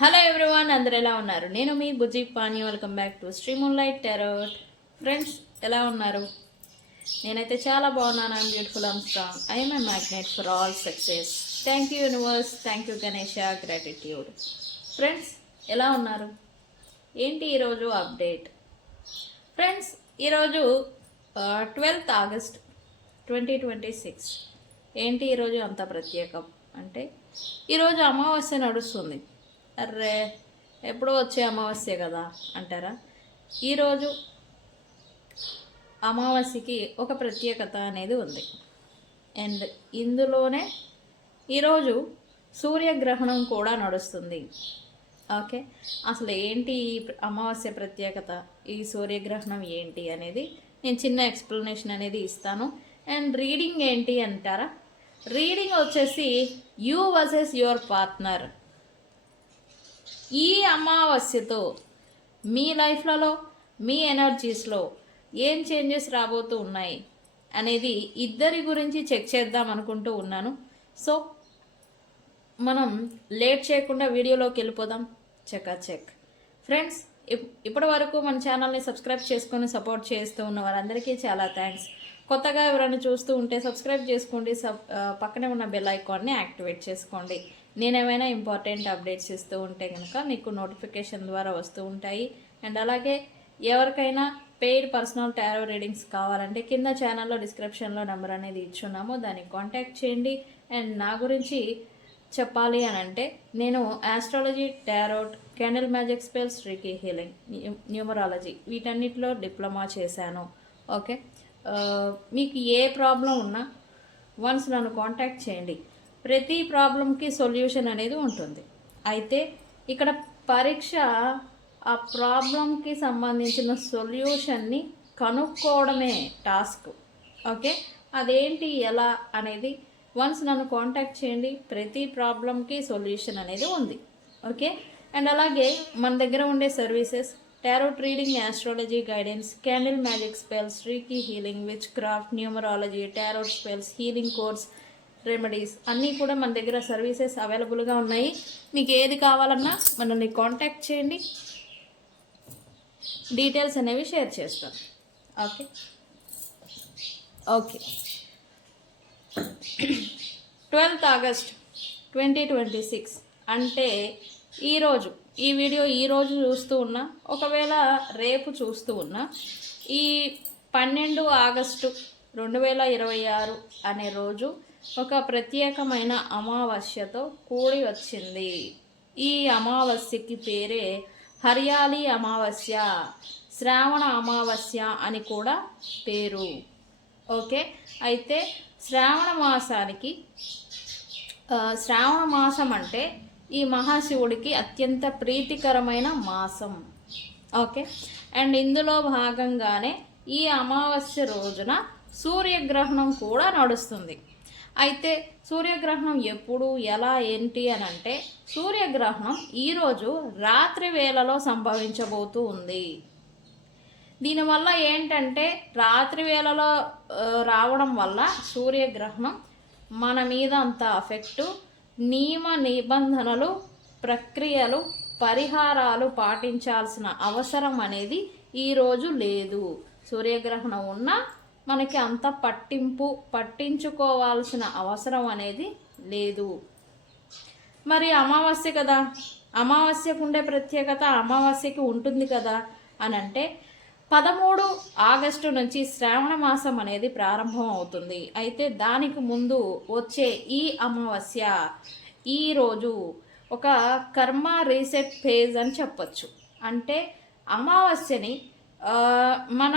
Hello everyone, అందరు ఎలా ఉన్నారు? నేను మీ Bujji Pani. Welcome back to Sri moonlight tarot. Friends, ఎలా ఉన్నారు? నేనైతే చాలా బాగున్నాను. I'm beautiful, I'm strong, I'm a magnet for all success. Thank you universe, thank you Ganesha, gratitude. Friends, ఎలా ఉన్నారు? ఏంటి ఈరోజు అప్డేట్? ఫ్రెండ్స్, ఈరోజు 12th ఆగస్ట్ 2026. ఏంటి ఈరోజు అంత ప్రత్యేకం అంటే, ఈరోజు అమావాస్య నడుస్తుంది. అర్రే, ఎప్పుడో వచ్చే అమావాస్య కదా అంటారా? ఈరోజు అమావాస్యకి ఒక ప్రత్యేకత అనేది ఉంది. అండ్ ఇందులోనే ఈరోజు సూర్యగ్రహణం కూడా నడుస్తుంది. ఓకే, అసలు ఏంటి ఈ అమావాస్య ప్రత్యేకత, ఈ సూర్యగ్రహణం ఏంటి అనేది నేను చిన్న ఎక్స్ప్లెనేషన్ అనేది ఇస్తాను. అండ్ రీడింగ్ ఏంటి అంటారా? రీడింగ్ వచ్చేసి యూ వర్సెస్ యువర్ పార్ట్నర్. ఈ అమావాస్యతో మీ లైఫ్లలో, మీ ఎనర్జీస్లో ఏం చేంజెస్ రాబోతూ ఉన్నాయి అనేది ఇద్దరి గురించి చెక్ చేద్దాం అనుకుంటూ ఉన్నాను. సో మనం లేట్ చేయకుండా వీడియోలోకి వెళ్ళిపోదాం. చెక్ ఫ్రెండ్స్, ఇప్పటి వరకు మన ఛానల్ని సబ్స్క్రైబ్ చేసుకొని సపోర్ట్ చేస్తూ ఉన్న వారందరికీ చాలా థ్యాంక్స్. కొత్తగా ఎవరైనా చూస్తూ ఉంటే సబ్స్క్రైబ్ చేసుకోండి, పక్కనే ఉన్న బెల్ ఐకాన్ని యాక్టివేట్ చేసుకోండి. నేనేమైనా ఇంపార్టెంట్ అప్డేట్స్ ఇస్తూ ఉంటే కనుక మీకు నోటిఫికేషన్ ద్వారా వస్తూ ఉంటాయి. అండ్ అలాగే ఎవరికైనా పెయిడ్ పర్సనల్ టారో రీడింగ్స్ కావాలంటే కింద ఛానల్లో డిస్క్రిప్షన్లో నెంబర్ అనేది ఇచ్చున్నాము, దాన్ని కాంటాక్ట్ చేయండి. అండ్ నా గురించి చెప్పాలి అని అంటే, నేను astrology, tarot, candle magic spells, reiki healing, numerology వీటన్నిటిలో డిప్లొమా చేశాను. ఓకే, మీకు ఏ ప్రాబ్లం ఉన్నా వన్స్ నన్ను కాంటాక్ట్ చేయండి. ప్రతి ప్రాబ్లంకి సొల్యూషన్ అనేది ఉంటుంది. అయితే ఇక్కడ పరీక్ష ఆ ప్రాబ్లంకి సంబంధించిన సొల్యూషన్ని కనుక్కోవడమే టాస్క్. ఓకే, అదేంటి ఎలా అనేది వన్స్ నన్ను కాంటాక్ట్ చేయండి. ప్రతి ప్రాబ్లంకి సొల్యూషన్ అనేది ఉంది. ఓకే, అండ్ అలాగే మన దగ్గర ఉండే services tarot reading, astrology guidance, candle magic spells, reiki healing, which craft, numerology, tarot spells, healing course, remedies అన్నీ కూడా మన దగ్గర సర్వీసెస్ అవైలబుల్గా ఉన్నాయి. మీకు ఏది కావాలన్నా మనల్ని కాంటాక్ట్ చేయండి, డీటెయిల్స్ అనేవి షేర్ చేస్తాను. ఓకే ఓకే 12th ఆగస్ట్ 2026 అంటే ఈరోజు ఈ వీడియో ఈరోజు చూస్తూ ఉన్నా, ఒకవేళ రేపు చూస్తూ ఉన్నా, ఈ 12 ఆగస్టు 2026 అనే రోజు ఒక ప్రత్యేకమైన అమావాస్యతో కూడి వచ్చింది. ఈ అమావాస్యకి పేరే హరియాలి అమావాస్య, శ్రావణ అమావాస్య అని కూడా పేరు. ఓకే, అయితే శ్రావణ మాసం అంటే ఈ మహాశివుడికి అత్యంత ప్రీతికరమైన మాసం. ఓకే, అండ్ ఇందులో భాగంగానే ఈ అమావాస్య రోజున సూర్యగ్రహణం కూడా నడుస్తుంది. అయితే సూర్యగ్రహణం ఎప్పుడు, ఎలా, ఏంటి అని అంటే, సూర్యగ్రహణం ఈరోజు రాత్రి వేళలో సంభవించబోతూ ఉంది. దీనివల్ల ఏంటంటే, రాత్రి వేళలో రావడం వల్ల సూర్యగ్రహణం మన మీద అంత ఎఫెక్టు, నియమ నిబంధనలు, ప్రక్రియలు, పరిహారాలు పాటించాల్సిన అవసరం అనేది ఈరోజు లేదు. సూర్యగ్రహణం ఉన్నా మనకి అంత పట్టించుకోవాల్సిన అవసరం అనేది లేదు. మరి అమావాస్య కదా, అమావాస్యకు ఉండే ప్రత్యేకత అమావాస్యకి ఉంటుంది కదా అని అంటే, 13 ఆగస్టు నుంచి శ్రావణ మాసం అనేది ప్రారంభం అవుతుంది. అయితే దానికి ముందు వచ్చే ఈ అమావాస్య ఈరోజు ఒక కర్మ రీసెట్ ఫేజ్ అని చెప్పచ్చు. అంటే అమావాస్యని మన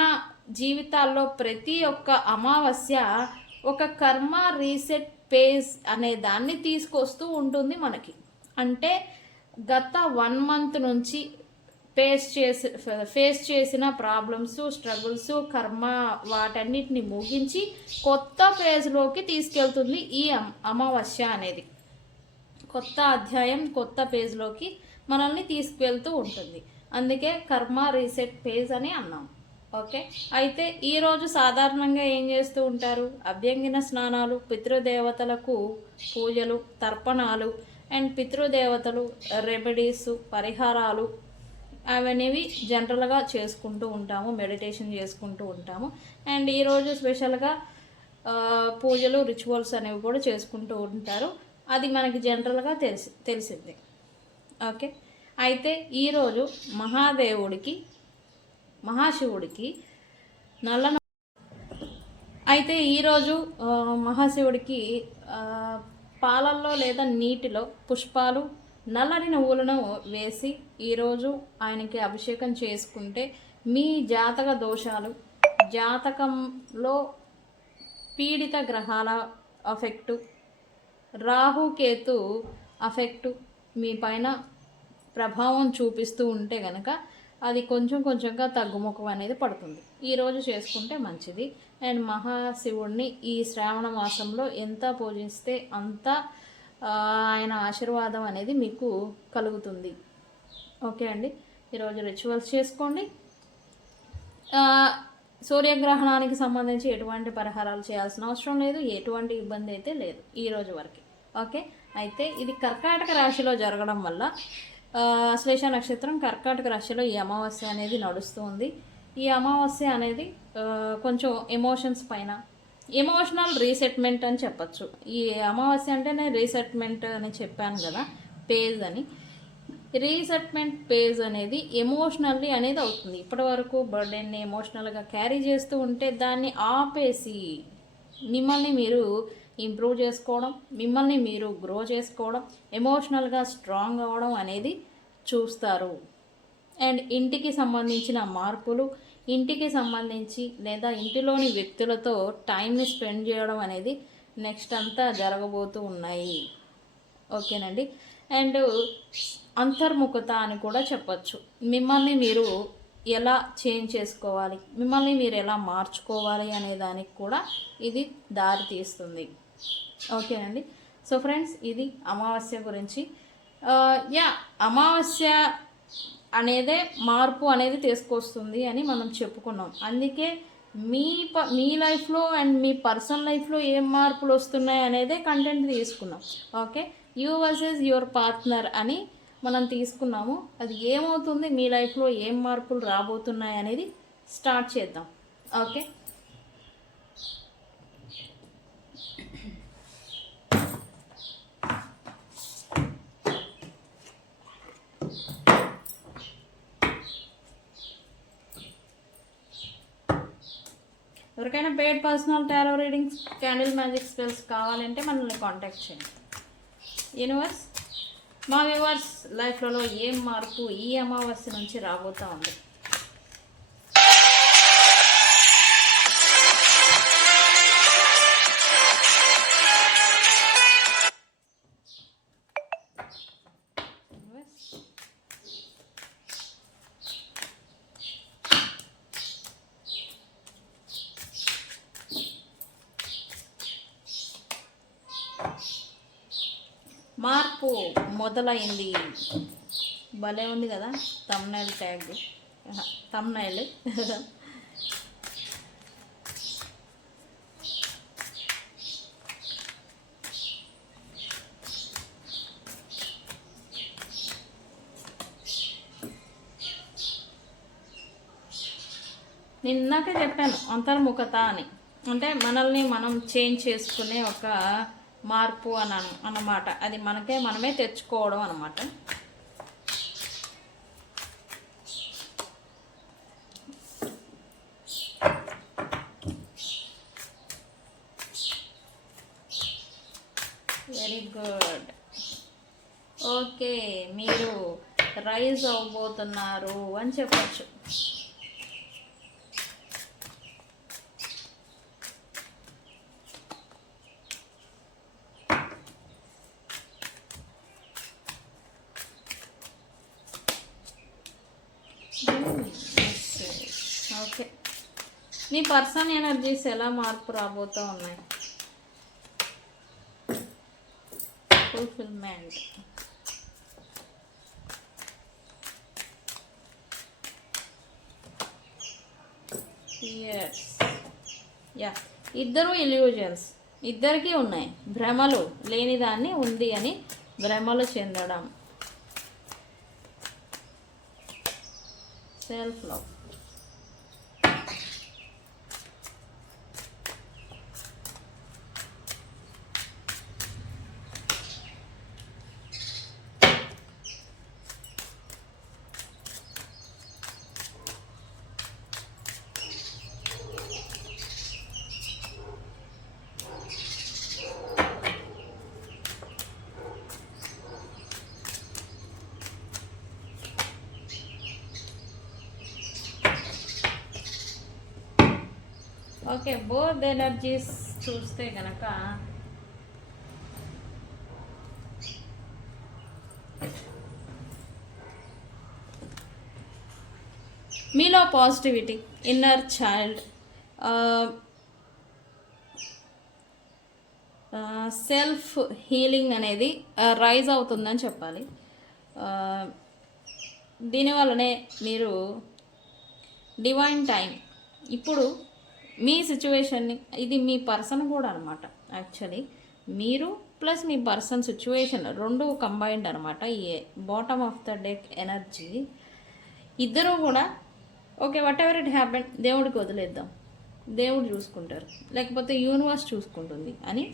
జీవితాల్లో ప్రతి ఒక్క అమావాస్య ఒక కర్మ రీసెట్ ఫేజ్ అనే దాన్ని తీసుకొస్తూ ఉంటుంది అంటే గత 1 month నుంచి ఫేస్ చేసిన ప్రాబ్లమ్స్, స్ట్రగుల్స్, కర్మ వాటన్నిటిని ముగించి కొత్త ఫేజ్లోకి తీసుకెళ్తుంది ఈ అమావాస్య అనేది. కొత్త అధ్యాయం, కొత్త పేజ్లోకి మనల్ని తీసుకువెళ్తూ ఉంటుంది. అందుకే కర్మ రీసెట్ ఫేజ్ అని అన్నాం. ఓకే, అయితే ఈరోజు సాధారణంగా ఏం చేస్తూ ఉంటారు? అభ్యంగన స్నానాలు, పితృదేవతలకు పూజలు, తర్పణాలు, అండ్ పితృదేవతలు, రెమెడీస్, పరిహారాలు అవనేవి జనరల్గా చేసుకుంటూ ఉంటాము, మెడిటేషన్ చేసుకుంటూ ఉంటాము. అండ్ ఈరోజు స్పెషల్గా పూజలు, రిచువల్స్ అనేవి కూడా చేసుకుంటూ ఉంటారు. అది మనకి జనరల్గా తెలిసింది. ఓకే, అయితే ఈరోజు మహాశివుడికి అయితే ఈరోజు మహాశివుడికి పాలల్లో లేదా నీటిలో పుష్పాలు, నల్లని నువ్వులను వేసి ఈరోజు ఆయనకి అభిషేకం చేసుకుంటే మీ జాతక దోషాలు, జాతకంలో పీడిత గ్రహాల అఫెక్టు, రాహుకేతు అఫెక్టు మీ పైన ప్రభావం చూపిస్తూ ఉంటే కనుక అది కొంచెంగా తగ్గుముఖం అనేది పడుతుంది. ఈరోజు చేసుకుంటే మంచిది. అండ్ మహాశివుడిని ఈ శ్రావణ మాసంలో ఎంత పూజిస్తే అంత ఆయన ఆశీర్వాదం అనేది మీకు కలుగుతుంది. ఓకే అండి, ఈరోజు రిచువల్స్ చేసుకోండి. సూర్యగ్రహణానికి సంబంధించి ఎటువంటి పరిహారాలు చేయాల్సిన అవసరం లేదు, ఎటువంటి ఇబ్బంది అయితే లేదు ఈరోజు వరకు. ఓకే, అయితే ఇది కర్కాటక రాశిలో జరగడం వల్ల శ్లేష నక్షత్రం కర్కాటక రాశిలో ఈ అమావాస్య అనేది నడుస్తుంది. ఈ అమావాస్య అనేది కొంచెం ఎమోషన్స్ పైన ఎమోషనల్ రీసెట్మెంట్ అని చెప్పచ్చు. ఈ అమావాస్య అంటేనే రీసెట్మెంట్ అని చెప్పాను కదా, పేజ్ అని. రీసెట్మెంట్ పేజ్ అనేది ఎమోషనల్లీ అనేది అవుతుంది. ఇప్పటి వరకు బర్డెన్ని ఎమోషనల్గా క్యారీ చేస్తూ ఉంటే దాన్ని ఆపేసి మిమ్మల్ని మీరు ఇంప్రూవ్ చేసుకోవడం, మిమ్మల్ని మీరు గ్రో చేసుకోవడం, ఎమోషనల్గా స్ట్రాంగ్ అవ్వడం అనేది చూస్తారు. అండ్ ఇంటికి సంబంధించిన మార్పులు, ఇంటికి సంబంధించి లేదా ఇంటిలోని వ్యక్తులతో టైంని స్పెండ్ చేయడం అనేది నెక్స్ట్ అంతా జరగబోతూ ఉన్నాయి. ఓకేనండి, అండ్ అంతర్ముఖత అని కూడా చెప్పచ్చు. మిమ్మల్ని మీరు ఎలా చేంజ్ చేసుకోవాలి, మిమ్మల్ని మీరు ఎలా మార్చుకోవాలి అనే దానికి కూడా ఇది దారి తీస్తుంది. ఓకేనండి, సో ఫ్రెండ్స్, ఇది అమావాస్య గురించి. అమావాస్య అనేదే మార్పు అనేది తీసుకొస్తుంది అని మనం చెప్పుకున్నాం. అందుకే మీ లైఫ్లో అండ్ మీ పర్సనల్ లైఫ్లో ఏం మార్పులు వస్తున్నాయి అనేదే కంటెంట్ తీసుకున్నాం. Okay, you versus your partner అని మనం తీసుకున్నాము. అది ఏమవుతుంది, మీ లైఫ్లో ఏం మార్పులు రాబోతున్నాయి అనేది స్టార్ట్ చేద్దాం. ఓకే, ఎవరికైనా paid personal tarot readings, candle magic spells కావాలంటే మనల్ని కాంటాక్ట్ చేయండి. యూనివర్స్, మా వ్యూవర్స్ లైఫ్లలో ఏం మార్పు ఈ అమావాస్య నుంచి రాబోతూ ఉంది? మార్పు మొదలైంది. భలే ఉంది కదా తమ్నైల్ ట్యాగ్, తమ్నైల్. నిన్నాకే చెప్పాను అంతర్ముఖత అని, అంటే మనల్ని మనం చేంజ్ చేసుకునే ఒక మార్పు అన్నమాట. అది మనమే తెచ్చుకోవడం అన్నమాట. Very good. ఓకే, మీరు రైజ్ అవ్వబోతున్నారు అని చెప్పచ్చు. ఓకే, మీ పర్సన్ ఎనర్జీస్ ఎలా మార్పు రాబోతూ ఉన్నాయి? ఫుల్ఫిల్మెంట్. ఇద్దరు ఇల్యూజన్స్, ఇద్దరికీ ఉన్నాయి. భ్రమలు లేని దాన్ని ఉంది అని భ్రమలు చెందడం, self love. Okay, both energies చూస్తే కనుక మీలో positivity, inner child, self healing అనేది రైజ్ అవుతుందని చెప్పాలి. దీనివల్లనే మీరు డివైన్ టైం ఇప్పుడు మీ సిచ్యువేషన్ని, ఇది మీ పర్సన్ కూడా అనమాట. యాక్చువల్లీ మీరు ప్లస్ మీ పర్సన్ సిచ్యువేషన్ రెండు కంబైన్డ్ అనమాట. ఈ bottom of the deck energy ఇద్దరూ కూడా okay, what ever it happen, దేవుడికి వదిలేద్దాం, దేవుడు చూసుకుంటారు, లేకపోతే యూనివర్స్ చూసుకుంటుంది అని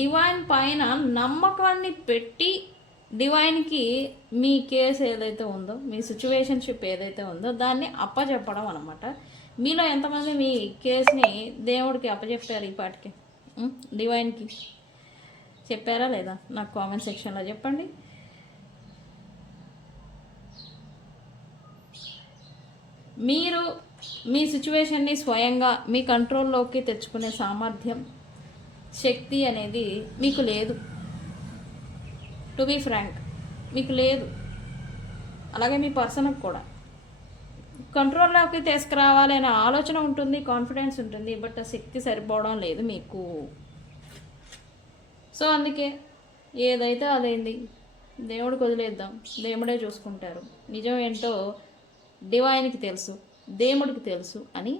డివైన్ పైన నమ్మకాన్ని పెట్టి డివైన్కి మీ కేసు ఏదైతే ఉందో, మీ సిచ్యువేషన్షిప్ ఏదైతే ఉందో దాన్ని అప్పచెప్పడం అనమాట. మీలో ఎంతమంది మీ కేసుని దేవుడికి అప్పచెప్పారు ఈ పాటికి? డివైన్కి చెప్పారా లేదా? నాకు కామెంట్ సెక్షన్లో చెప్పండి. మీరు మీ సిచ్యువేషన్ని స్వయంగా మీ కంట్రోల్లోకి తెచ్చుకునే సామర్థ్యం, శక్తి అనేది మీకు లేదు. టు బీ ఫ్రాంక్, మీకు లేదు. అలాగే మీ పర్సన్కి కూడా కంట్రోల్లోకి తీసుకురావాలి అనే ఆలోచన ఉంటుంది, కాన్ఫిడెన్స్ ఉంటుంది, బట్ ఆ శక్తి సరిపోవడం లేదు మీకు. సో అందుకే ఏదైతే అదైంది, దేవుడికి వదిలేద్దాం, దేవుడే చూసుకుంటారు, నిజం ఏంటో డివైన్కి తెలుసు, దేవుడికి తెలుసు అని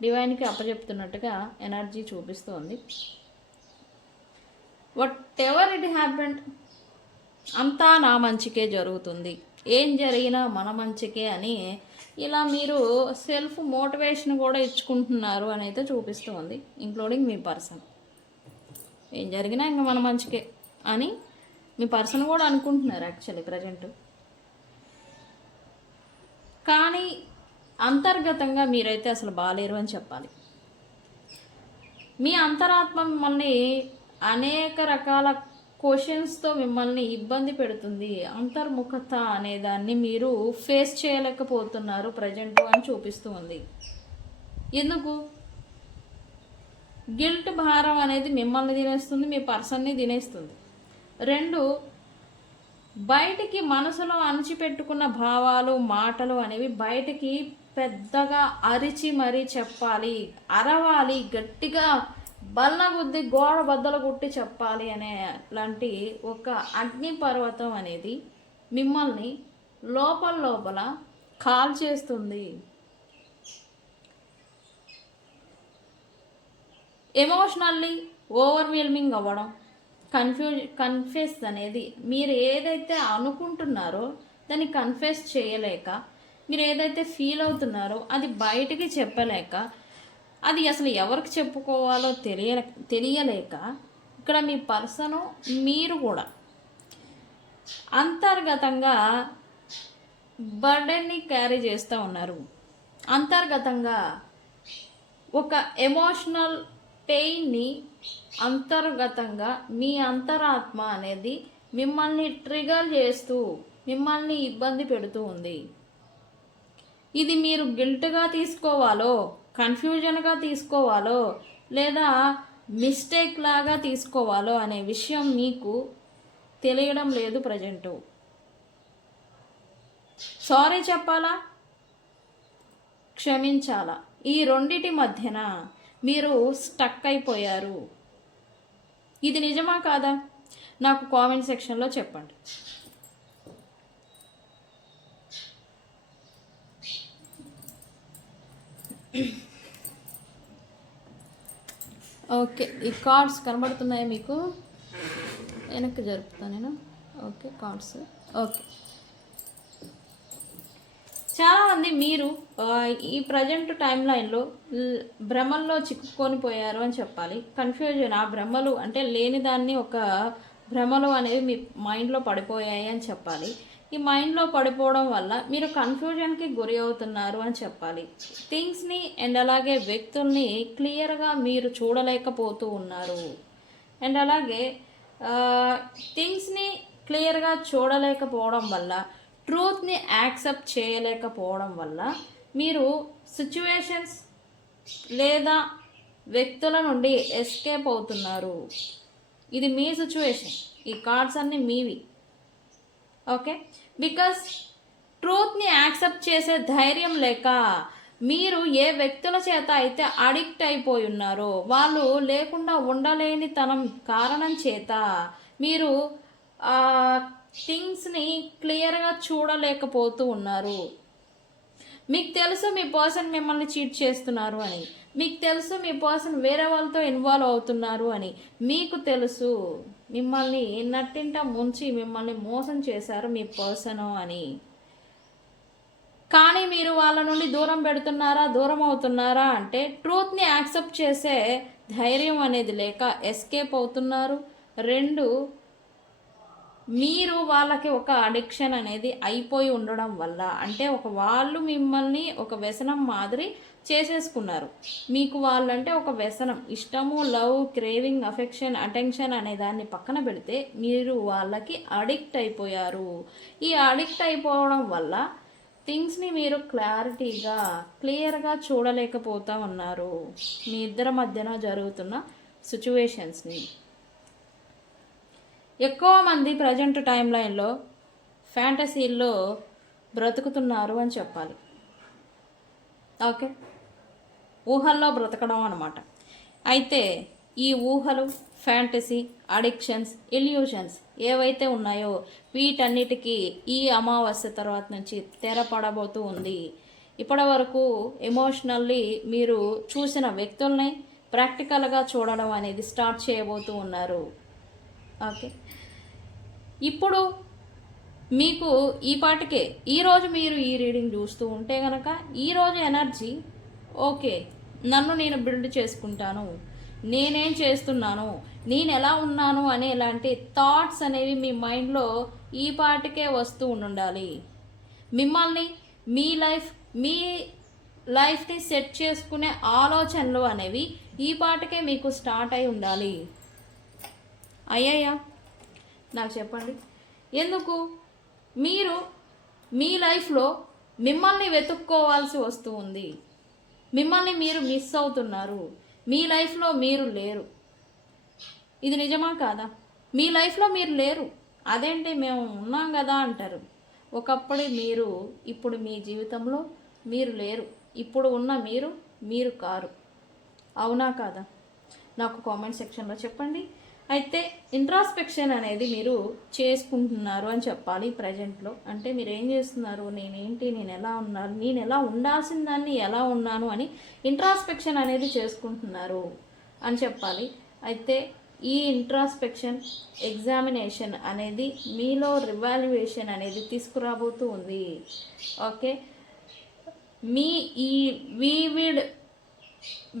డివైన్కి అప్పచెప్తున్నట్టుగా ఎనర్జీ చూపిస్తోంది. వాట్ ఎవర్ ఇట్ హ్యాపెండ్, అంతా నా మంచికే జరుగుతుంది, ఏం జరిగినా మన మంచికే అని ఇలా మీరు సెల్ఫ్ మోటివేషన్ కూడా ఇచ్చుకుంటున్నారు అని అయితే చూపిస్తుంది, ఇంక్లూడింగ్ మీ పర్సన్. ఏం జరిగినా ఇంకా మన మంచికే అని మీ పర్సన్ కూడా అనుకుంటున్నారు యాక్చువల్లీ ప్రజెంట్. కానీ అంతర్గతంగా మీరైతే అసలు బాలేరు అని చెప్పాలి. మీ అంతరాత్మ మిమ్మల్ని అనేక రకాల క్వశ్చన్స్తో మిమ్మల్ని ఇబ్బంది పెడుతుంది. అంతర్ముఖత అనే దాన్ని మీరు ఫేస్ చేయలేకపోతున్నారు ప్రజెంట్ అని చూపిస్తూ ఉంది. ఎందుకు? గిల్ట్ భారం అనేది మిమ్మల్ని తినేస్తుంది, మీ పర్సన్ని తినేస్తుంది. రెండు, బయటికి మనసులో అణిచిపెట్టుకున్న భావాలు, మాటలు అనేవి బయటికి పెద్దగా అరిచి మరీ చెప్పాలి, అరవాలి, గట్టిగా బల్లగుద్ది గోడ బద్దలు కొట్టి చెప్పాలి అనే లాంటి ఒక అగ్ని పర్వతం అనేది మిమ్మల్ని లోపల కాల్ చేస్తుంది. ఎమోషనల్లీ ఓవర్వెల్మింగ్ అవ్వడం, కన్ఫెస్ అనేది, మీరు ఏదైతే అనుకుంటున్నారో దాన్ని కన్ఫెస్ చేయలేక, మీరు ఏదైతే ఫీల్ అవుతున్నారో అది బయటికి చెప్పలేక, అది అసలు ఎవరికి చెప్పుకోవాలో తెలియలేక ఇక్కడ మీ పర్సను మీరు కూడా అంతర్గతంగా బర్డెన్ని క్యారీ చేస్తూ ఉన్నారు. అంతర్గతంగా ఒక ఎమోషనల్ పెయిన్ని అంతర్గతంగా మీ అంతరాత్మ అనేది మిమ్మల్ని ట్రిగర్ చేస్తూ మిమ్మల్ని ఇబ్బంది పెడుతూ ఉంది. ఇది మీరు గిల్ట్గా తీసుకోవాలో, కన్ఫ్యూజన్గా తీసుకోవాలో, లేదా మిస్టేక్ లాగా తీసుకోవాలో అనే విషయం మీకు తెలియడం లేదు ప్రజెంటు. సారీ చెప్పాలా, క్షమించాలా, ఈ రెండిటి మధ్యన మీరు స్టక్ అయిపోయారు. ఇది నిజమా కాదా? నాకు కామెంట్ సెక్షన్లో చెప్పండి. ఓకే, ఈ కార్డ్స్ కనబడుతున్నాయి మీకు. వెనక్కి జరుపుతాను నేను. Okay, cards. ఓకే, చాలామంది మీరు ఈ ప్రజెంట్ టైం లైన్లో భ్రమల్లో చిక్కుకొని పోయారు అని చెప్పాలి. కన్ఫ్యూజన్, ఆ భ్రమలు అంటే లేని దాన్ని ఒక భ్రమలు అనేవి మీ మైండ్లో పడిపోయాయి అని చెప్పాలి. ఈ మైండ్లో పడిపోవడం వల్ల మీరు కన్ఫ్యూజన్కి గురి అవుతున్నారు అని చెప్పాలి. థింగ్స్ని అండ్ అలాగే వ్యక్తుల్ని క్లియర్గా మీరు చూడలేకపోతూ ఉన్నారు. అండ్ అలాగే థింగ్స్ని క్లియర్గా చూడలేకపోవడం వల్ల, ట్రూత్ని యాక్సెప్ట్ చేయలేకపోవడం వల్ల మీరు సిచ్యువేషన్స్ లేదా వ్యక్తుల నుండి ఎస్కేప్ అవుతున్నారు. ఇది మీ సిచ్యువేషన్, ఈ కార్డ్స్ అన్నీ మీవి. ఓకే, బికాస్ ట్రూత్ని యాక్సెప్ట్ చేసే ధైర్యం లేక మీరు ఏ వ్యక్తుల చేత అయితే అడిక్ట్ అయిపోయి ఉన్నారో, వాళ్ళు లేకుండా ఉండలేని తనం కారణం చేత మీరు థింగ్స్ని క్లియర్గా చూడలేకపోతూ ఉన్నారు. మీకు తెలుసు మీ పర్సన్ మిమ్మల్ని చీట్ చేస్తున్నారు అని, మీకు తెలుసు మీ పర్సన్ వేరే వాళ్ళతో ఇన్వాల్వ్ అవుతున్నారు అని, మీకు తెలుసు మిమ్మల్ని నట్టింట ముంచి మిమ్మల్ని మోసం చేశారు మీ పర్సన్ అని. కానీ మీరు వాళ్ళ నుండి దూరం అవుతున్నారా అంటే ట్రూత్ని యాక్సెప్ట్ చేసే ధైర్యం అనేది లేక ఎస్కేప్ అవుతున్నారు. 2, మీరు వాళ్ళకి ఒక అడిక్షన్ అనేది అయిపోయి ఉండడం వల్ల, అంటే వాళ్ళు మిమ్మల్ని ఒక వ్యసనం మాదిరి చేసేసుకున్నారు. మీకు వాళ్ళంటే ఒక వ్యసనం, ఇష్టము, లవ్, క్రేవింగ్, అఫెక్షన్, అటెన్షన్ అనే దాన్ని పక్కన పెడితే మీరు వాళ్ళకి అడిక్ట్ అయిపోయారు. ఈ అడిక్ట్ అయిపోవడం వల్ల థింగ్స్ని మీరు క్లియర్గా చూడలేకపోతూ ఉన్నారు. మీ ఇద్దరి మధ్యన జరుగుతున్న సిచ్యువేషన్స్ని. ఎక్కువ మంది ప్రజెంట్ టైం లైన్లో ఫ్యాంటసీల్లో బ్రతుకుతున్నారు అని చెప్పాలి. ఓకే, ఊహల్లో బ్రతకడం అన్నమాట. అయితే ఈ ఊహలు, ఫ్యాంటసీ, అడిక్షన్స్, ఇల్యూషన్స్ ఏవైతే ఉన్నాయో వీటన్నిటికీ ఈ అమావాస్య తర్వాత నుంచి తెరపడబోతూ ఉంది. ఇప్పటి వరకు ఎమోషనల్లీ మీరు చూసిన వ్యక్తుల్ని ప్రాక్టికల్గా చూడడం అనేది స్టార్ట్ చేయబోతూ ఉన్నారు. ఓకే, ఇప్పుడు మీకు ఈ పాటికే ఈరోజు మీరు ఈ రీడింగ్ చూస్తూ ఉంటే కనుక ఈరోజు ఎనర్జీ ఓకే, నన్ను నేను బిల్డ్ చేసుకుంటాను, నేనేం చేస్తున్నాను, నేను ఎలా ఉన్నాను అనే ఇలాంటి థాట్స్ అనేవి మీ మైండ్లో ఈ పాటికే వస్తూ ఉండాలి. మిమ్మల్ని మీ లైఫ్ని సెట్ చేసుకునే ఆలోచనలు అనేవి ఈ పాటికే మీకు స్టార్ట్ అయి ఉండాలి. అయ్యయ్యా, నాకు చెప్పండి, ఎందుకు మీరు మీ లైఫ్లో మిమ్మల్ని వెతుక్కోవాల్సి వస్తూ ఉంది? మిమ్మల్ని మీరు మిస్ అవుతున్నారు. మీ లైఫ్లో మీరు లేరు. ఇది నిజమా కాదా? మీ లైఫ్లో మీరు లేరు. అదేంటి మేము ఉన్నాం కదా అంటారు. ఒకప్పుడు మీరు, ఇప్పుడు మీ జీవితంలో మీరు లేరు. ఇప్పుడు ఉన్న మీరు కారు. అవునా కాదా? నాకు కామెంట్ సెక్షన్లో చెప్పండి. అయితే ఇంట్రాస్పెక్షన్ అనేది మీరు చేసుకుంటున్నారు అని చెప్పాలి ప్రజెంట్లో. అంటే మీరు ఏం చేస్తున్నారు, నేనేంటి, నేను ఎలా ఉన్నాను, నేను ఎలా ఉండాల్సిన దాన్ని ఎలా ఉన్నాను అని ఇంట్రాస్పెక్షన్ అనేది చేసుకుంటున్నారు అని చెప్పాలి. అయితే ఈ ఇంట్రాస్పెక్షన్ ఎగ్జామినేషన్ అనేది మీలో రివాల్యుయేషన్ అనేది తీసుకురాబోతూ ఉంది. ఓకే, మీ ఈ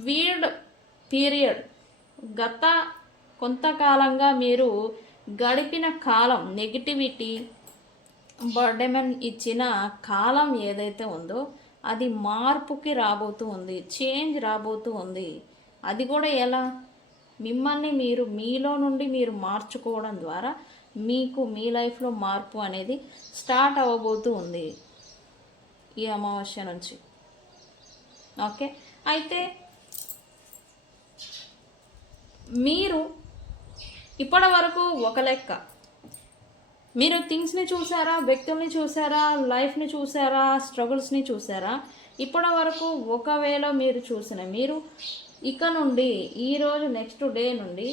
వీడ్ పీరియడ్, గత కొంతకాలంగా మీరు గడిపిన కాలం, నెగిటివిటీ బర్డెన్ ఇచ్చిన కాలం ఏదైతే ఉందో అది మార్పుకి రాబోతూ ఉంది, చేంజ్ రాబోతూ ఉంది. అది కూడా ఎలా? మిమ్మల్ని మీరు మీలో నుండి మీరు మార్చుకోవడం ద్వారా మీకు మీ లైఫ్లో మార్పు అనేది స్టార్ట్ అవ్వబోతూ ఉంది ఈ అమావాస్య నుంచి. ఓకే, అయితే మీరు ఇప్పటి వరకు ఒక లెక్క, మీరు థింగ్స్ని చూసారా, వ్యక్తుల్ని చూసారా, లైఫ్ని చూసారా, స్ట్రగుల్స్ని చూసారా? ఇప్పటి వరకు ఒకవేళ మీరు చూసిన మీరు ఇక నుండి ఈరోజు నెక్స్ట్ డే నుండి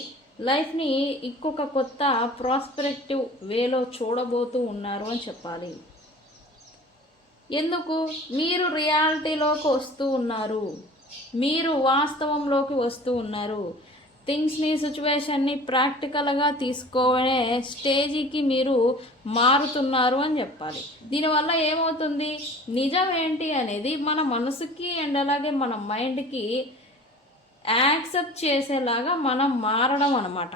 లైఫ్ని ఇంకొక కొత్త ప్రాస్పెక్టివ్ వేలో చూడబోతూ ఉన్నారు అని చెప్పాలి. ఎందుకు? మీరు రియాలిటీలోకి వస్తూ ఉన్నారు, మీరు వాస్తవంలోకి వస్తూ ఉన్నారు. థింగ్స్ని సిచ్యువేషన్ని ప్రాక్టికల్గా తీసుకునే స్టేజీకి మీరు మారుతున్నారు అని చెప్పాలి. దీనివల్ల ఏమవుతుంది, నిజం ఏంటి అనేది మన మనసుకి అండ్ అలాగే మన మైండ్కి యాక్సెప్ట్ చేసేలాగా మనం మారడం అన్నమాట.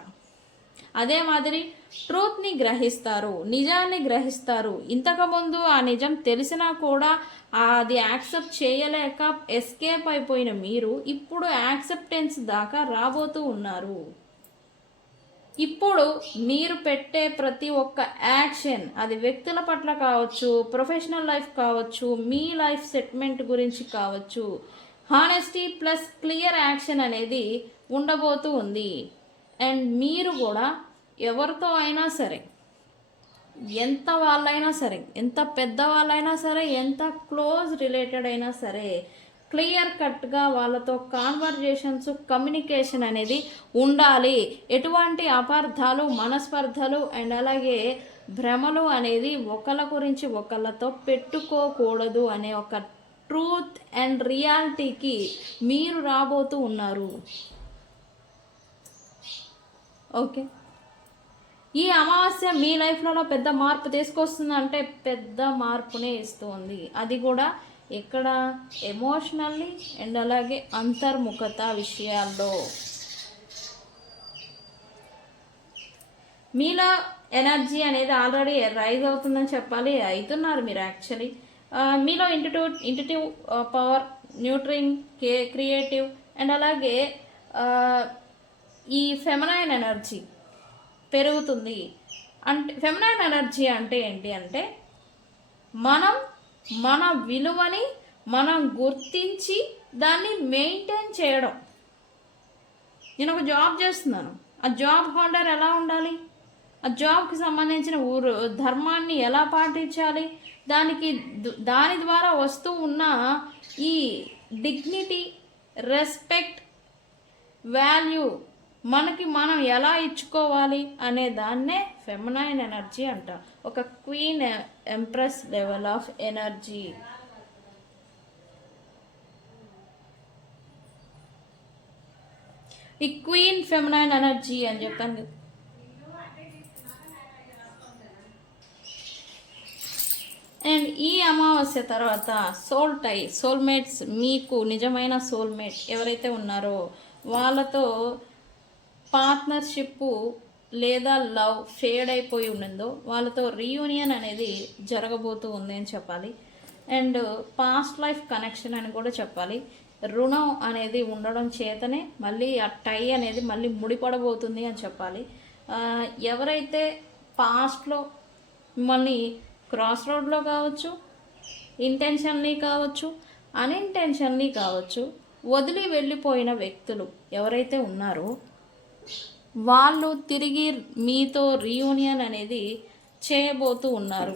అదే మాదిరి ట్రూత్ని గ్రహిస్తారు, నిజాన్ని గ్రహిస్తారు. ఇంతకుముందు ఆ నిజం తెలిసినా కూడా అది యాక్సెప్ట్ చేయలేక ఎస్కేప్ అయిపోయిన మీరు ఇప్పుడు యాక్సెప్టెన్స్ దాకా రాబోతూ ఉన్నారు. ఇప్పుడు మీరు పెట్టే ప్రతి ఒక్క యాక్షన్, అది వ్యక్తుల పట్ల కావచ్చు, ప్రొఫెషనల్ లైఫ్ కావచ్చు, మీ లైఫ్ సెట్మెంట్ గురించి కావచ్చు, హానెస్టీ ప్లస్ క్లియర్ యాక్షన్ అనేది ఉండబోతూ ఉంది. అండ్ మీరు కూడా ఎవరితో అయినా సరే, ఎంత వాళ్ళైనా సరే, ఎంత పెద్ద వాళ్ళైనా సరే, ఎంత క్లోజ్ రిలేటెడ్ అయినా సరే, క్లియర్ కట్గా వాళ్ళతో కాన్వర్జేషన్స్, కమ్యూనికేషన్ అనేది ఉండాలి. ఎటువంటి అపార్థాలు, మనస్పర్ధలు అండ్ అలాగే భ్రమలు అనేది ఒకళ్ళ గురించి ఒకళ్ళతో పెట్టుకోకూడదు అనే ఒక ట్రూత్ అండ్ రియాలిటీకి మీరు రాబోతూ ఉన్నారు. ఓకే, ఈ అమావాస్య మీ లైఫ్లో పెద్ద మార్పు తీసుకొస్తుంది అంటే పెద్ద మార్పునే ఇస్తుంది. అది కూడా ఎక్కడ, ఎమోషనల్లీ అండ్ అలాగే అంతర్ముఖత విషయాల్లో. మీలో ఎనర్జీ అనేది ఆల్రెడీ రైజ్ అవుతుందని చెప్పాలి, అవుతున్నారు మీరు యాక్చువల్లీ. మీలో ఇంటిటివ్ పవర్, న్యూట్రింగ్, క్రియేటివ్ అండ్ అలాగే ఈ ఫెమినైన్ ఎనర్జీ పెరుగుతుంది. అంటే ఫెమినైన్ ఎనర్జీ అంటే ఏంటి అంటే మన విలువని మనం గుర్తించి దాన్ని మెయింటైన్ చేయడం. నేను ఒక జాబ్ చేస్తున్నాను, ఆ జాబ్ హోల్డర్ ఎలా ఉండాలి, ఆ జాబ్కి సంబంధించిన ధర్మాన్ని ఎలా పాటించాలి, దాని ద్వారా వస్తూ ఉన్న ఈ డిగ్నిటీ, రెస్పెక్ట్, వాల్యూ మనకి మనం ఎలా ఇచ్చుకోవాలి అనే దాన్నే ఫెమినైన్ ఎనర్జీ అంట. ఒక queen empress level of energy. ఈ క్వీన్ ఫెమినైన్ ఎనర్జీ అని చెప్పాను. అండ్ ఈ అమావాస్య తర్వాత సోల్మేట్స్, మీకు నిజమైన సోల్మేట్ ఎవరైతే ఉన్నారో వాళ్ళతో పార్ట్నర్షిప్ లేదా లవ్ ఫేడ్ అయిపోయి ఉండిందో వాళ్ళతో రీయూనియన్ అనేది జరగబోతూ ఉంది అని చెప్పాలి. అండ్ పాస్ట్ లైఫ్ కనెక్షన్ అని కూడా చెప్పాలి. రుణం అనేది ఉండడం చేతనే మళ్ళీ ఆ టై అనేది మళ్ళీ ముడిపడబోతుంది అని చెప్పాలి. ఎవరైతే పాస్ట్లో మిమ్మల్ని క్రాస్ రోడ్లో కావచ్చు, ఇంటెన్షన్లీ కావచ్చు, అన్ఇంటెన్షన్లీ కావచ్చు, వదిలి వెళ్ళిపోయిన వ్యక్తులు ఎవరైతే ఉన్నారో వాళ్ళు తిరిగి మీతో రీయూనియన్ అనేది చేయబోతూ ఉన్నారు.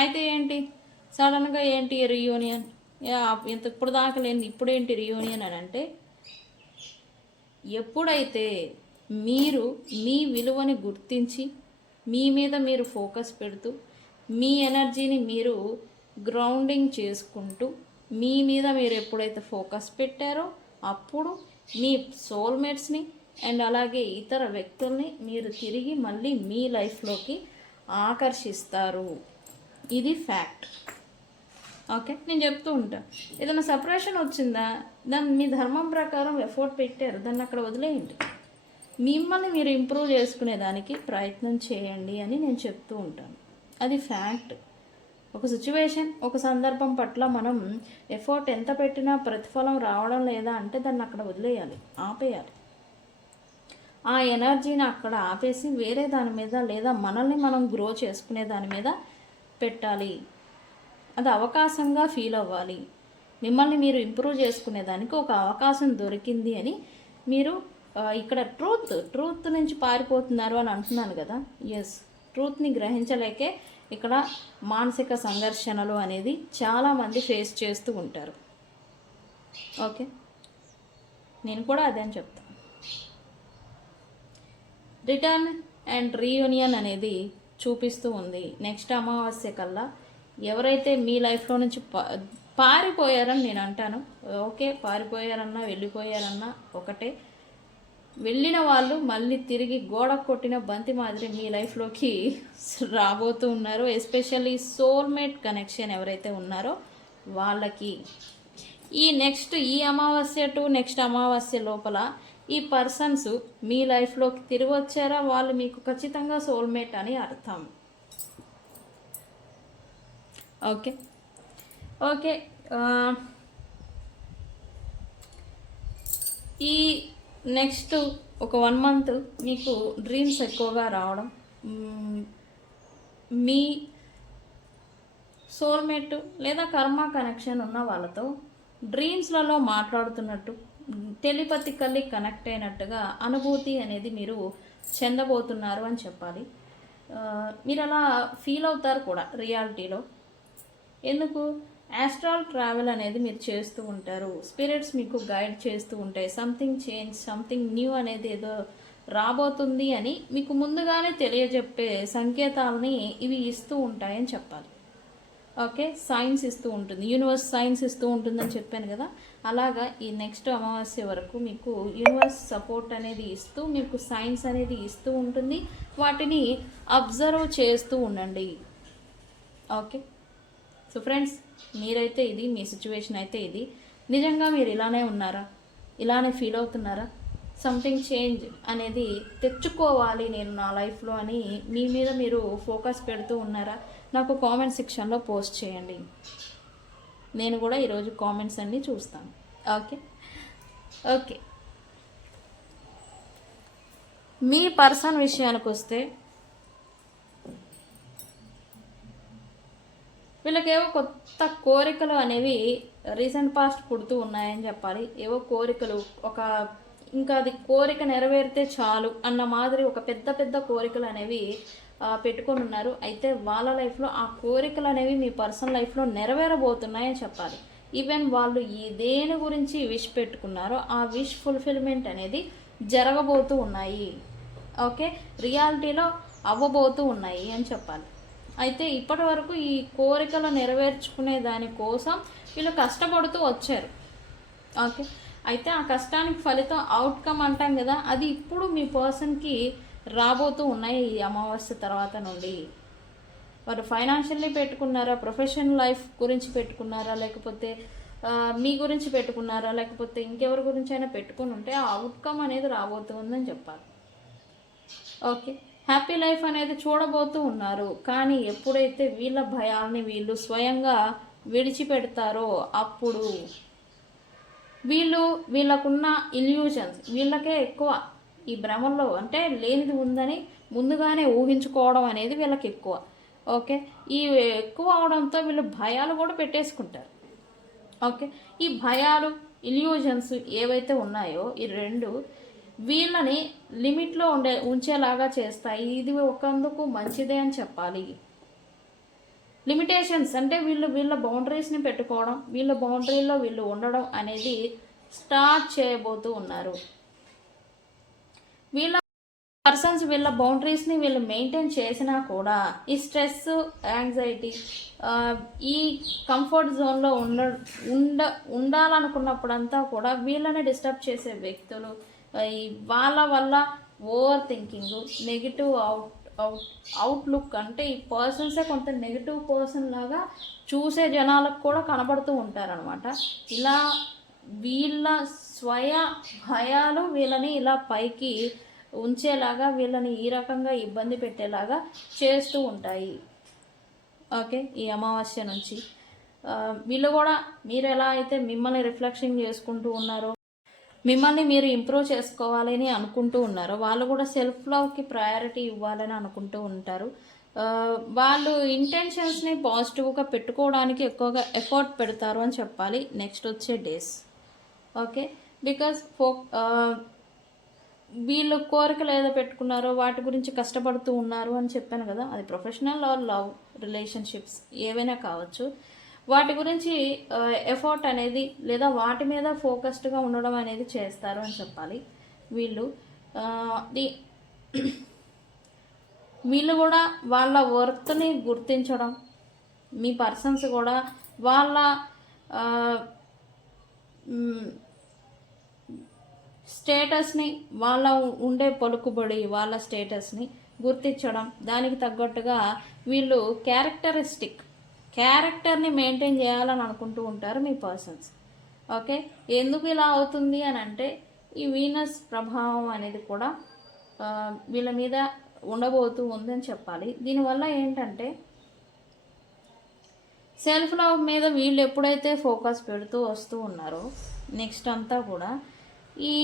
అయితే ఏంటి సడన్గా ఏంటి రీయూనియన్, ఇప్పుడు దాకా లేని ఇప్పుడేంటి రీయూనియన్ అని అంటే, ఎప్పుడైతే మీరు మీ విలువని గుర్తించి మీ మీద మీరు ఫోకస్ పెడుతూ మీ ఎనర్జీని మీరు గ్రౌండింగ్ చేసుకుంటూ మీ మీద మీరు ఎప్పుడైతే ఫోకస్ పెట్టారో అప్పుడు మీ సోల్మేట్స్ని అండ్ అలాగే ఇతర వ్యక్తుల్ని మీరు తిరిగి మళ్ళీ మీ లైఫ్లోకి ఆకర్షిస్తారు. ఇది ఫ్యాక్ట్. ఓకే, నేను చెప్తూ ఉంటాను, ఏదైనా సపరేషన్ వచ్చిందా, దాన్ని మీ ధర్మం ప్రకారం ఎఫోర్ట్ పెట్టారు, దాన్ని అక్కడ వదిలేయండి. మిమ్మల్ని మీరు ఇంప్రూవ్ చేసుకునేదానికి ప్రయత్నం చేయండి అని నేను చెప్తూ ఉంటాను. అది ఫ్యాక్ట్. ఒక సిచ్యువేషన్, ఒక సందర్భం పట్ల మనం ఎఫోర్ట్ ఎంత పెట్టినా ప్రతిఫలం రావడం లేదా అంటే దాన్ని అక్కడ వదిలేయాలి, ఆపేయాలి. ఆ ఎనర్జీని అక్కడ ఆపేసి వేరే దాని మీద లేదా మనల్ని మనం గ్రో చేసుకునే దాని మీద పెట్టాలి. అది అవకాశంగా ఫీల్ అవ్వాలి. మిమ్మల్ని మీరు ఇంప్రూవ్ చేసుకునేదానికి ఒక అవకాశం దొరికింది అని మీరు ఇక్కడ ట్రూత్ నుంచి పారిపోతున్నారు అని అంటున్నాను కదా. ఎస్, ట్రూత్ని గ్రహించలేకే ఇక్కడ మానసిక సంఘర్షణలు అనేది చాలామంది ఫేస్ చేస్తూ ఉంటారు. ఓకే, నేను కూడా అదే అని చెప్తాను. రిటర్న్ అండ్ రీయూనియన్ అనేది చూపిస్తూ ఉంది. నెక్స్ట్ అమావాస్య కల్లా ఎవరైతే మీ లైఫ్లో నుంచి పారిపోయారని నేను అంటాను. ఓకే, పారిపోయారన్నా వెళ్ళిపోయారన్నా ఒకటే. వెళ్ళిన వాళ్ళు మళ్ళీ తిరిగి గోడ కొట్టిన బంతి మాదిరి మీ లైఫ్లోకి రాబోతూ ఉన్నారు. ఎస్పెషల్లీ సోల్మేట్ కనెక్షన్ ఎవరైతే ఉన్నారో వాళ్ళకి ఈ అమావాస్య టు నెక్స్ట్ అమావాస్య లోపల ఈ పర్సన్స్ మీ లైఫ్లోకి తిరిగి వచ్చారా, వాళ్ళు మీకు ఖచ్చితంగా సోల్మేట్ అని అర్థం. ఓకే ఓకే ఈ నెక్స్ట్ ఒక 1 మంత్ మీకు డ్రీమ్స్ ఎక్కువగా రావడం, మీ సోల్మేట్ లేదా కర్మ కనెక్షన్ ఉన్న వాళ్ళతో డ్రీమ్స్లలో మాట్లాడుతున్నట్టు, టెలిపతికల్లీ కనెక్ట్ అయినట్టుగా అనుభూతి అనేది మీరు చెందబోతున్నారు అని చెప్పాలి. మీరు అలా ఫీల్ అవుతారు కూడా రియాలిటీలో. ఎందుకు? ఆస్ట్రల్ ట్రావెల్ అనేది మీరు చేస్తూ ఉంటారు. స్పిరిట్స్ మీకు గైడ్ చేస్తూ ఉంటాయి. సంథింగ్ చేంజ్, సంథింగ్ న్యూ అనేది ఏదో రాబోతుంది అని మీకు ముందుగానే తెలియజెప్పే సంకేతాలని ఇవి ఇస్తూ ఉంటాయని చెప్పాలి. ఓకే, సైన్స్ ఇస్తూ ఉంటుంది, యూనివర్స్ సైన్స్ ఇస్తూ ఉంటుందని చెప్పాను కదా. అలాగా ఈ నెక్స్ట్ అమావాస్య వరకు మీకు యూనివర్స్ సపోర్ట్ అనేది ఇస్తూ, మీకు సైన్స్ అనేది ఇస్తూ ఉంటుంది. వాటిని అబ్జర్వ్ చేస్తూ ఉండండి. ఓకే, సో ఫ్రెండ్స్, మీరైతే ఇది, మీ సిచ్యువేషన్ అయితే ఇది. నిజంగా మీరు ఇలానే ఉన్నారా? ఇలానే ఫీల్ అవుతున్నారా? సంథింగ్ చేంజ్ అనేది తెచ్చుకోవాలి నేను నా లైఫ్లో అని మీ మీద మీరు ఫోకస్ పెడుతూ ఉన్నారా? నాకు కామెంట్ సెక్షన్లో పోస్ట్ చేయండి. నేను కూడా ఈరోజు కామెంట్స్ అన్నీ చూస్తాను. ఓకే ఓకే మీ పర్సన్ విషయానికి వస్తే, వీళ్ళకేవో కొత్త కోరికలు అనేవి రీసెంట్ పాస్ట్ పుడుతూ ఉన్నాయని చెప్పాలి. ఏవో కోరికలు, ఇంకా అది కోరిక నెరవేరితే చాలు అన్న మాదిరి ఒక పెద్ద పెద్ద కోరికలు అనేవి పెట్టుకొని ఉన్నారు. అయితే వాళ్ళ లైఫ్లో ఆ కోరికలు అనేవి మీ పర్సనల్ లైఫ్లో నెరవేరబోతున్నాయని చెప్పాలి. ఈవెన్ వాళ్ళు దేని గురించి విష్ పెట్టుకున్నారో ఆ విష్ ఫుల్ఫిల్మెంట్ అనేది జరగబోతూ ఉన్నాయి. ఓకే, రియాలిటీలో అవ్వబోతూ ఉన్నాయి అని చెప్పాలి. అయితే ఇప్పటి వరకు ఈ కోరికలు నెరవేర్చుకునే దానికోసం వీళ్ళు కష్టపడుతూ వచ్చారు. ఓకే, అయితే ఆ కష్టానికి ఫలితం అవుట్కమ్ అంటాం కదా, అది ఇప్పుడు మీ పర్సన్కి రాబోతూ ఉన్నాయి ఈ అమావాస్య తర్వాత నుండి. వారు ఫైనాన్షియల్లీ పెట్టుకున్నారా, ప్రొఫెషనల్ లైఫ్ గురించి పెట్టుకున్నారా, లేకపోతే మీ గురించి పెట్టుకున్నారా, లేకపోతే ఇంకెవరి గురించి అయినా పెట్టుకుని ఉంటే ఆ అవుట్కమ్ అనేది రాబోతుందని చెప్పాలి. ఓకే, హ్యాపీ లైఫ్ అనేది చూడబోతూ ఉన్నారు. కానీ ఎప్పుడైతే వీళ్ళ భయాల్ని వీళ్ళు స్వయంగా విడిచిపెడతారో అప్పుడు వీళ్ళకున్న ఇల్యూజన్స్, వీళ్ళకే ఎక్కువ ఈ భ్రమల్లో, అంటే లేనిది ఉందని ముందుగానే ఊహించుకోవడం అనేది వీళ్ళకి ఎక్కువ. ఓకే, ఈ ఎక్కువ అవడంతో వీళ్ళు భయాలు కూడా పెట్టేసుకుంటారు. ఓకే, ఈ భయాలు, ఇల్యూజన్స్ ఏవైతే ఉన్నాయో ఈ రెండు వీళ్ళని లిమిట్లో ఉంచేలాగా చేస్తాయి. ఇది ఒకందుకు మంచిదే అని చెప్పాలి. లిమిటేషన్స్ అంటే వీళ్ళ బౌండరీస్ని పెట్టుకోవడం, వీళ్ళ బౌండరీలో వీళ్ళు ఉండడం అనేది స్టార్ట్ చేయబోతూ ఉన్నారు. వీళ్ళ పర్సన్స్ వీళ్ళ బౌండరీస్ని వీళ్ళు మెయింటైన్ చేసినా కూడా ఈ స్ట్రెస్, యాంగ్జైటీ, ఈ కంఫర్ట్ జోన్లో ఉండాలనుకున్నప్పుడంతా కూడా వీళ్ళని డిస్టర్బ్ చేసే వ్యక్తులు, వాళ్ళ వల్ల ఓవర్ థింకింగ్, నెగిటివ్ అవుట్లుక్, అంటే ఈ పర్సన్సే కొంత నెగిటివ్ పర్సన్ లాగా చూసే జనాలకు కూడా కనబడుతూ ఉంటారనమాట. ఇలా వీళ్ళ స్వయ భయాలు వీళ్ళని ఇలా పైకి ఉంచేలాగా, వీళ్ళని ఈ రకంగా ఇబ్బంది పెట్టేలాగా చేస్తూ ఉంటాయి. ఓకే, ఈ అమావాస్య నుంచి వీళ్ళు కూడా మీరు ఎలా అయితే మిమ్మల్ని రిఫ్లెక్షన్ చేసుకుంటూ ఉన్నారో, మిమ్మల్ని మీరు ఇంప్రూవ్ చేసుకోవాలని అనుకుంటూ ఉన్నారు, వాళ్ళు కూడా సెల్ఫ్ లవ్కి ప్రయారిటీ ఇవ్వాలని అనుకుంటూ ఉంటారు. వాళ్ళు ఇంటెన్షన్స్ని పాజిటివ్గా పెట్టుకోవడానికి ఎక్కువగా ఎఫర్ట్ పెడతారు అని చెప్పాలి నెక్స్ట్ వచ్చే డేస్. ఓకే, బికాస్ వీళ్ళు కోరికలు ఏదో పెట్టుకున్నారో వాటి గురించి కష్టపడుతూ ఉన్నారు అని చెప్పాను కదా, అది ప్రొఫెషనల్ ఆర్ లవ్ రిలేషన్షిప్స్ ఏవైనా కావచ్చు. వాటి గురించి ఎఫర్ట్ అనేది లేదా వాటి మీద ఫోకస్డ్గా ఉండడం అనేది చేస్తారు అని చెప్పాలి. వీళ్ళు కూడా వాళ్ళ వర్త్ని గుర్తించడం, మీ పర్సన్స్ కూడా వాళ్ళ స్టేటస్ని, వాళ్ళ ఉండే పలుకుబడి, వాళ్ళ స్టేటస్ని గుర్తించడం, దానికి తగ్గట్టుగా వీళ్ళు క్యారెక్టర్ని మెయింటైన్ చేయాలని అనుకుంటూ ఉంటారు మీ పర్సన్స్. ఓకే, ఎందుకు ఇలా అవుతుంది అని అంటే ఈ వీనస్ ప్రభావం అనేది కూడా వీళ్ళ మీద ఉండబోతూ ఉందని చెప్పాలి. దీనివల్ల ఏంటంటే సెల్ఫ్ లవ్ మీద వీళ్ళు ఎప్పుడైతే ఫోకస్ పెడుతూ వస్తూ ఉన్నారో నెక్స్ట్ అంతా కూడా ఈ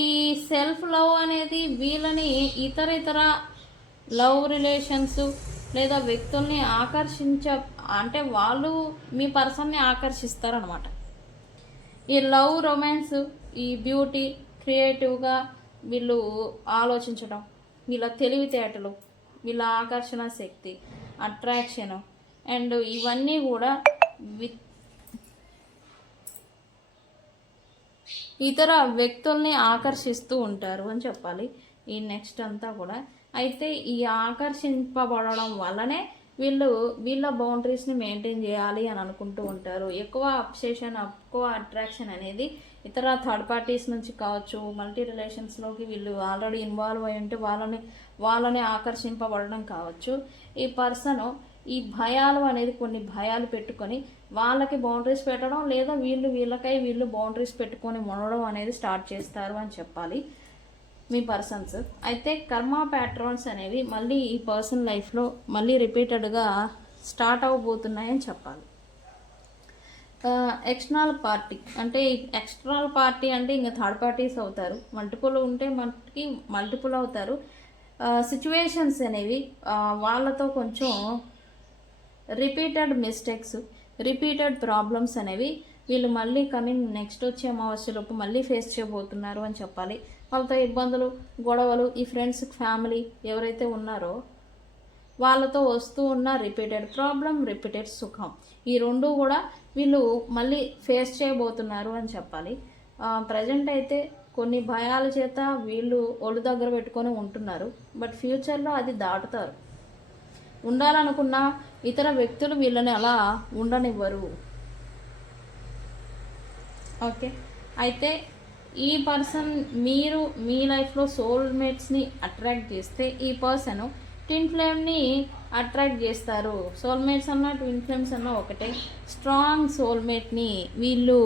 సెల్ఫ్ లవ్ అనేది వీళ్ళని ఇతర లవ్ రిలేషన్స్ లేదా వ్యక్తుల్ని అంటే వాళ్ళు మీ పర్సన్ని ఆకర్షిస్తారనమాట. ఈ లవ్, రొమాన్స్, ఈ బ్యూటీ, క్రియేటివ్గా వీళ్ళు ఆలోచించడం, వీళ్ళ తెలివితేటలు, వీళ్ళ ఆకర్షణ శక్తి, అట్రాక్షను అండ్ ఇవన్నీ కూడా ఇతర వ్యక్తుల్ని ఆకర్షిస్తూ ఉంటారు అని చెప్పాలి ఈ నెక్స్ట్ అంతా కూడా. అయితే ఈ ఆకర్షింపబడడం వల్లనే వీళ్ళ బౌండరీస్ని మెయింటైన్ చేయాలి అని అనుకుంటూ ఉంటారు. ఎక్కువ అబ్సెషన్, ఎక్కువ అట్రాక్షన్ అనేది ఇతర థర్డ్ పార్టీస్ నుంచి కావచ్చు, మల్టీ రిలేషన్స్లోకి వీళ్ళు ఆల్రెడీ ఇన్వాల్వ్ అయి ఉంటే వాళ్ళని ఆకర్షింపబడడం కావచ్చు. ఈ పర్సన్ ఈ భయాలు అనేది కొన్ని భయాలు పెట్టుకొని వాళ్ళకి బౌండరీస్ పెట్టడం, లేదా వీళ్ళు బౌండరీస్ పెట్టుకొని ఉండడం అనేది స్టార్ట్ చేస్తారు అని చెప్పాలి మీ పర్సన్స్. అయితే కర్మ ప్యాట్రన్స్ అనేవి మళ్ళీ ఈ పర్సన్ లైఫ్లో మళ్ళీ రిపీటెడ్గా స్టార్ట్ అవ్వబోతున్నాయని చెప్పాలి. ఎక్స్టర్నల్ పార్టీ అంటే ఇంకా థర్డ్ పార్టీస్ అవుతారు. మల్టిపుల్ ఉంటే మల్టిపుల్ అవుతారు. సిచ్యువేషన్స్ అనేవి వాళ్ళతో కొంచెం రిపీటెడ్ మిస్టేక్స్, రిపీటెడ్ ప్రాబ్లమ్స్ అనేవి వీళ్ళు మళ్ళీ నెక్స్ట్ వచ్చే అమావాస్యలోపు మళ్ళీ ఫేస్ చేయబోతున్నారు అని చెప్పాలి. వాళ్ళతో ఇబ్బందులు, గొడవలు, ఈ ఫ్రెండ్స్, ఫ్యామిలీ ఎవరైతే ఉన్నారో వాళ్ళతో వస్తూ ఉన్న రిపీటెడ్ ప్రాబ్లం, రిపీటెడ్ సుఖం, ఈ రెండు కూడా వీళ్ళు మళ్ళీ ఫేస్ చేయబోతున్నారు అని చెప్పాలి. ప్రజెంట్ అయితే కొన్ని భయాల చేత వీళ్ళు ఒళ్ళు దగ్గర పెట్టుకొని ఉంటున్నారు. బట్ ఫ్యూచర్లో అది దాటుతారు. ఉండాలనుకున్న ఇతర వ్యక్తులు వీళ్ళని అలా ఉండనివ్వరు. ఓకే, అయితే ఈ పర్సన్ మీరు మీ లైఫ్లో సోల్మేట్స్ని అట్రాక్ట్ చేస్తే ఈ పర్సన్ ట్విన్ ఫ్లేమ్ని అట్రాక్ట్ చేస్తారు. సోల్మేట్స్ అన్న ట్విన్ ఫ్లేమ్స్ అన్న ఒకటే. స్ట్రాంగ్ సోల్మేట్ని వీళ్ళు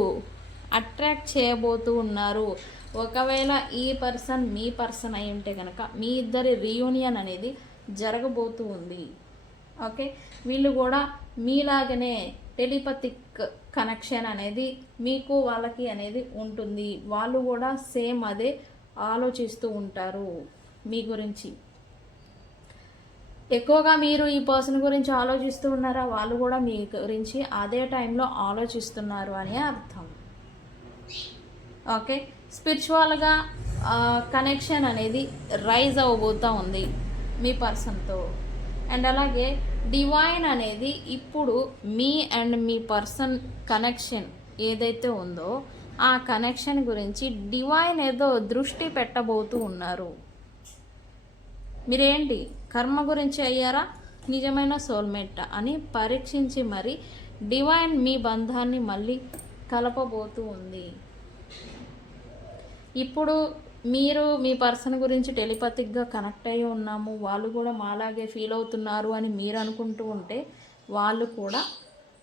అట్రాక్ట్ చేయబోతూ ఉన్నారు. ఒకవేళ ఈ పర్సన్ మీ పర్సన్ అయి ఉంటే కనుక మీ ఇద్దరి రీయూనియన్ అనేది జరగబోతూ ఉంది. ఓకే, వీళ్ళు కూడా మీలాగనే టెలిపతిక్ కనెక్షన్ అనేది మీకు వాళ్ళకి అనేది ఉంటుంది. వాళ్ళు కూడా సేమ్ అదే ఆలోచిస్తూ ఉంటారు మీ గురించి. ఎక్కువగా మీరు ఈ పర్సన్ గురించి ఆలోచిస్తూ ఉన్నారా, వాళ్ళు కూడా మీ గురించి అదే టైంలో ఆలోచిస్తున్నారు అని అర్థం. ఓకే, స్పిరిచువల్గా కనెక్షన్ అనేది రైజ్ అవ్వబోతూ ఉంది మీ పర్సన్తో. అండ్ అలాగే డివైన్ అనేది ఇప్పుడు మీ పర్సన్ కనెక్షన్ ఏదైతే ఉందో ఆ కనెక్షన్ గురించి డివైన్ ఏదో దృష్టి పెట్టబోతూ ఉన్నారు. మీరేంటి కర్మ గురించి అయ్యారా, నిజమైన సోల్మేట్ అని పరీక్షించి మరి డివైన్ మీ బంధాన్ని మళ్ళీ కలపబోతూ ఉంది. ఇప్పుడు మీరు మీ పర్సన్ గురించి టెలిపతిక్గా కనెక్ట్ అయ్యి ఉన్నాము, వాళ్ళు కూడా మాలాగే ఫీల్ అవుతున్నారు అని మీరు అనుకుంటూ ఉంటే వాళ్ళు కూడా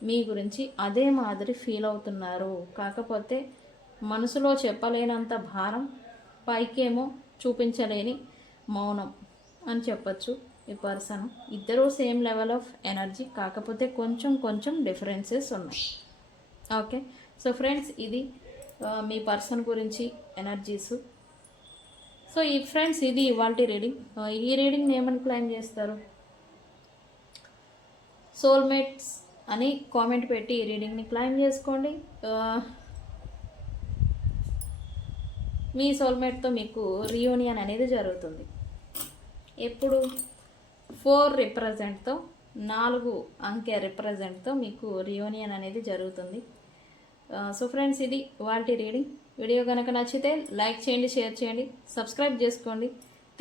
మీ గురించి అదే మాదిరి ఫీల్ అవుతున్నారు. కాకపోతే మనసులో చెప్పలేనంత భారం, పైకేమో చూపించలేని మౌనం అని చెప్పచ్చు. ఈ పర్సన్ ఇద్దరూ సేమ్ లెవెల్ ఆఫ్ ఎనర్జీ, కాకపోతే కొంచెం డిఫరెన్సెస్ ఉన్నాయి. ఓకే, సో ఫ్రెండ్స్, ఇది మీ పర్సన్ గురించి ఎనర్జీస్. సో ఈ ఫ్రెండ్స్, ఇది ఇవాళ రీడింగ్. ఈ రీడింగ్ని ఏమని క్లైమ్ చేస్తారు? సోల్మేట్స్ అని కామెంట్ పెట్టి ఈ రీడింగ్ని క్లైమ్ చేసుకోండి. మీ సోల్మేట్తో మీకు రీయూనియన్ అనేది జరుగుతుంది. ఎప్పుడు 4 రిప్రజెంట్తో, 4 అంకె రిప్రజెంట్తో మీకు రీయూనియన్ అనేది జరుగుతుంది. సో ఫ్రెండ్స్, ఇది ఇవాళ రీడింగ్. వీడియో కనుక నచ్చితే లైక్ చేయండి, షేర్ చేయండి, సబ్స్క్రైబ్ చేసుకోండి.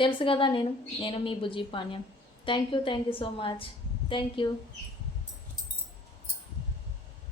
తెలుసు కదా నేను మీ Bujji Panyam. Thank you so much. Thank you.